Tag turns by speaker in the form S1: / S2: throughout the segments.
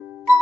S1: you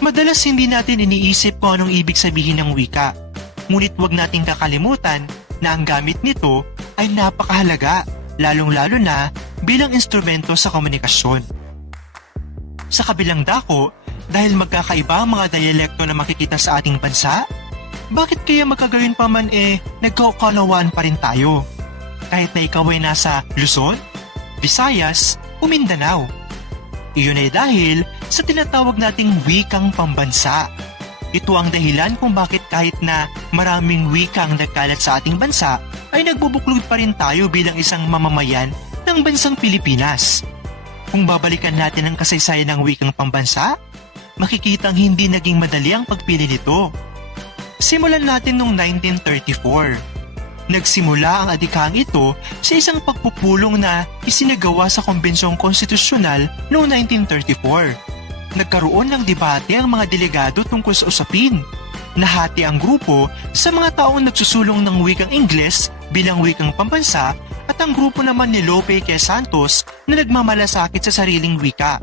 S1: Madalas hindi natin iniisip kung anong ibig sabihin ng wika. Ngunit huwag nating kakalimutan na ang gamit nito ay napakahalaga, lalong-lalo na bilang instrumento sa komunikasyon. Sa kabilang dako, dahil magkakaiba ang mga dialekto na makikita sa ating bansa, bakit kaya magkagayon pa man eh nagkaukalawaan pa rin tayo? Kahit na ikaw ay nasa Luzon, Visayas o Mindanao. Iyon ay dahil sa tinatawag nating wikang pambansa. Ito ang dahilan kung bakit kahit na maraming wikang nagkalat sa ating bansa ay nagbubuklod pa rin tayo bilang isang mamamayan ng bansang Pilipinas. Kung babalikan natin ang kasaysayan ng wikang pambansa, makikitang hindi naging madali ang pagpili nito. Simulan natin noong 1934. Nagsimula ang adikang ito sa isang pagpupulong na isinagawa sa Kombensyong Konstitusyonal noong 1934. Nagkaroon ng debate ang mga delegado tungkol sa usapin. Nahati ang grupo sa mga taong nagsusulong ng wikang Ingles bilang wikang pambansa at ang grupo naman ni Lope K. Santos na nagmamalasakit sa sariling wika.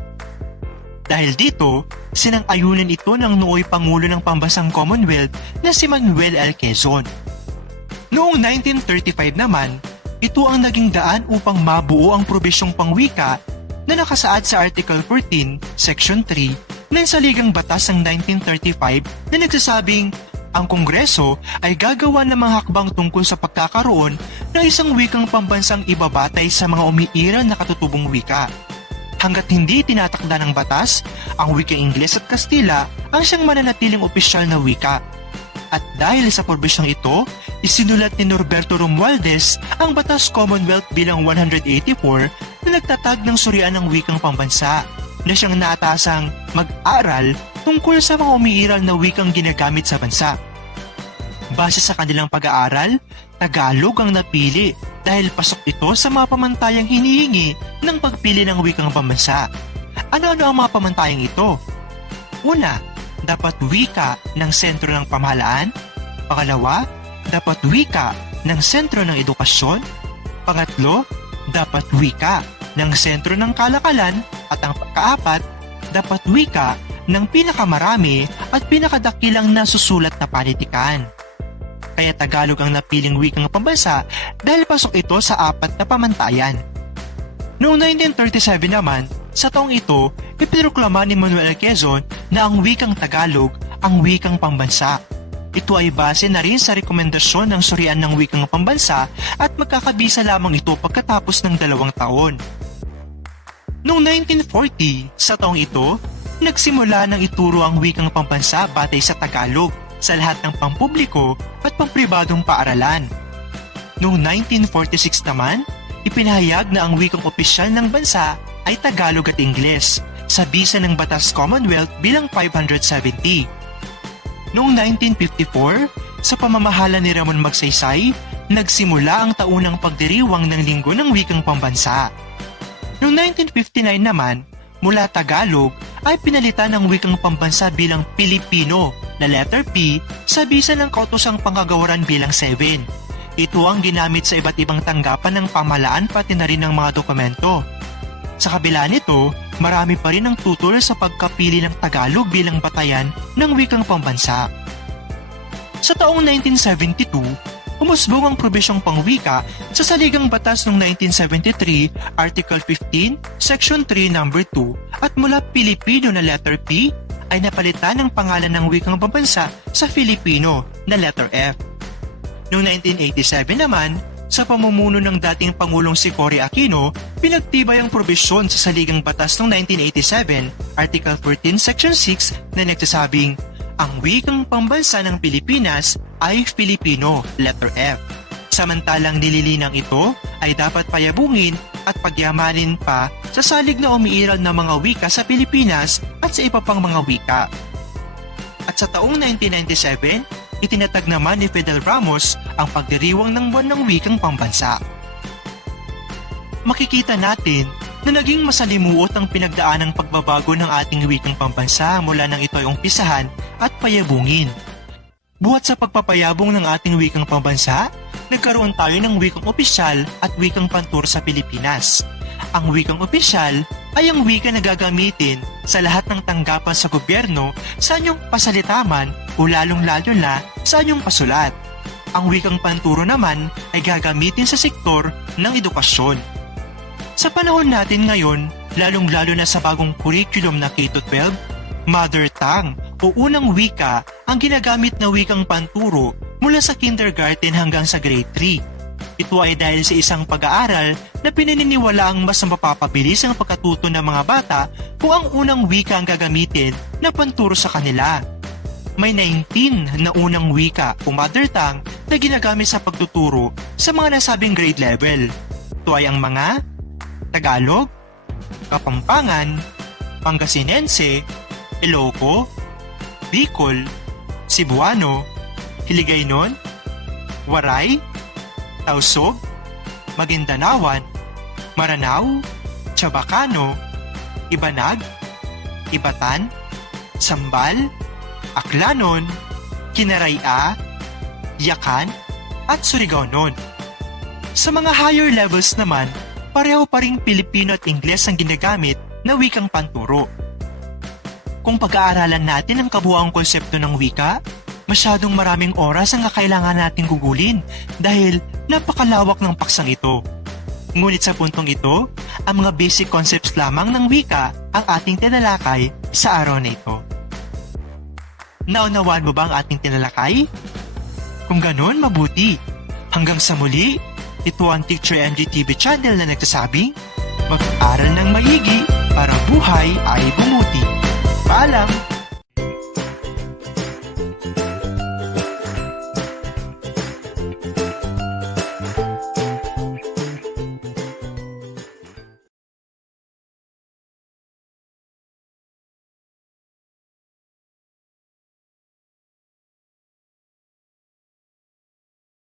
S1: Dahil dito, sinang-ayunan ito ng nooy Pangulo ng Pambansang Commonwealth na si Manuel L. Quezon. Noong 1935 naman, ito ang naging daan upang mabuo ang probisyong pangwika na nakasaad sa Article 14, Section 3 ng Saligang Batas ng 1935 na nagsasabing ang Kongreso ay gagawa ng mga hakbang tungkol sa pagkakaroon ng isang wikang pambansang ibabatay sa mga umiiral na katutubong wika. Hanggat hindi tinatakda ng batas, ang wikang Ingles at Kastila ang siyang mananatiling opisyal na wika. At dahil sa porbisyong ito, isinulat ni Norberto Romualdez ang Batas Commonwealth bilang 184 na nagtatag ng surian ng wikang pambansa na siyang naatasang mag-aral tungkol sa mga umiiral na wikang ginagamit sa bansa. Base sa kanilang pag-aaral, Tagalog ang napili dahil pasok ito sa mga pamantayang hinihingi ng pagpili ng wikang pambansa. Ano-ano ang mga pamantayang ito? Una, dapat wika ng sentro ng pamahalaan. Pangalawa, dapat wika ng sentro ng edukasyon. Pangatlo, dapat wika ng sentro ng kalakalan. At ang kaapat, dapat wika ng pinakamarami at pinakadakilang nasusulat na panitikan. Kaya Tagalog ang napiling wikang pambansa dahil pasok ito sa apat na pamantayan. Noong 1937 naman, sa taong ito, ipinoklama ni Manuel Quezon na ang wikang Tagalog ang wikang pambansa. Ito ay base na rin sa rekomendasyon ng Surian ng Wikang Pambansa at magkakabisa lamang ito pagkatapos ng dalawang taon. Noong 1940, sa taong ito, nagsimula ng ituro ang wikang pambansa batay sa Tagalog sa lahat ng pampubliko at pampribadong paaralan. Noong 1946 naman, ipinahayag na ang wikang opisyal ng bansa ay Tagalog at Ingles sa bisa ng Batas Commonwealth bilang 570. Noong 1954, sa pamamahala ni Ramon Magsaysay, nagsimula ang taunang pagdiriwang ng Linggo ng Wikang Pambansa. Noong 1959 naman, mula Tagalog ay pinalitan ng wikang pambansa bilang Pilipino na letter P sa bisa ng kautosang pangagawaran bilang 7. Ito ang ginamit sa iba't ibang tanggapan ng pamalaan pati na rin ng mga dokumento. Sa kabila nito, marami pa rin ang tutol sa pagkapili ng Tagalog bilang batayan ng wikang pambansa. Sa taong 1972, umusbong ang probisyong pangwika sa Saligang Batas noong 1973, Article 15, Section 3, Number 2 at mula Pilipino na letter P ay napalitan ng pangalan ng wikang pambansa sa Filipino na letter F. Noong 1987 naman, sa pamumuno ng dating Pangulong si Cory Aquino, pinagtibay ang probisyon sa Saligang Batas noong 1987, Article 14, Section 6 na nagsasabing, ang wikang pambansa ng Pilipinas ay Filipino, letter F. Samantalang nililinang ito ay dapat payabungin at pagyamanin pa sa salig na umiiral na mga wika sa Pilipinas at sa iba pang mga wika. At sa taong 1997, itinatag naman ni Fidel Ramos ang pagdiriwang ng buwan ng wikang pambansa. Makikita natin na naging masalimuot ang pinagdaanang pagbabago ng ating wikang pambansa mula nang ito ay umpisahan at payabungin. Buhat sa pagpapayabong ng ating wikang pambansa, nagkaroon tayo ng wikang opisyal at wikang pantur sa Pilipinas. Ang wikang opisyal ay ang wika na gagamitin sa lahat ng tanggapan sa gobyerno sa anyong pasalitaman o lalong-lalo na sa anyong pasulat. Ang wikang panturo naman ay gagamitin sa sektor ng edukasyon. Sa panahon natin ngayon, lalong-lalo na sa bagong curriculum na K-12, mother tongue o unang wika ang ginagamit na wikang panturo mula sa kindergarten hanggang sa grade 3. Ito ay dahil sa isang pag-aaral na pinaniniwala ang mas mapapabilis ang pagkatuto ng mga bata kung ang unang wika ang gagamitin na panturo sa kanila. May 19 na unang wika o mother tongue na ginagamit sa pagtuturo sa mga nasabing grade level. Ito ay ang mga Tagalog, Kapampangan, Pangasinense, Iloco, Bicol, Cebuano, Hiligaynon, Waray, Tausog, Magindanawan, Maranao, Chabacano, Ibanag, Ibatan, Sambal, Aklanon, Kinaraya, Yakan, at Surigao-non. Sa mga higher levels naman, pareho pa rin Pilipino at Ingles ang ginagamit na wikang panturo. Kung pag-aaralan natin ang kabuuang konsepto ng wika, masyadong maraming oras ang kakailangan nating gugulin dahil napakalawak ng paksang ito. Ngunit sa puntong ito, ang mga basic concepts lamang ng wika ang ating tinalakay sa araw na ito. Naunawaan mo ba ang ating tinalakay? Kung ganon, mabuti. Hanggang sa muli, ito ang Teacher MGTV channel na nagsasabing, mag-aral ng maigi para buhay ay bumuti. Paalam!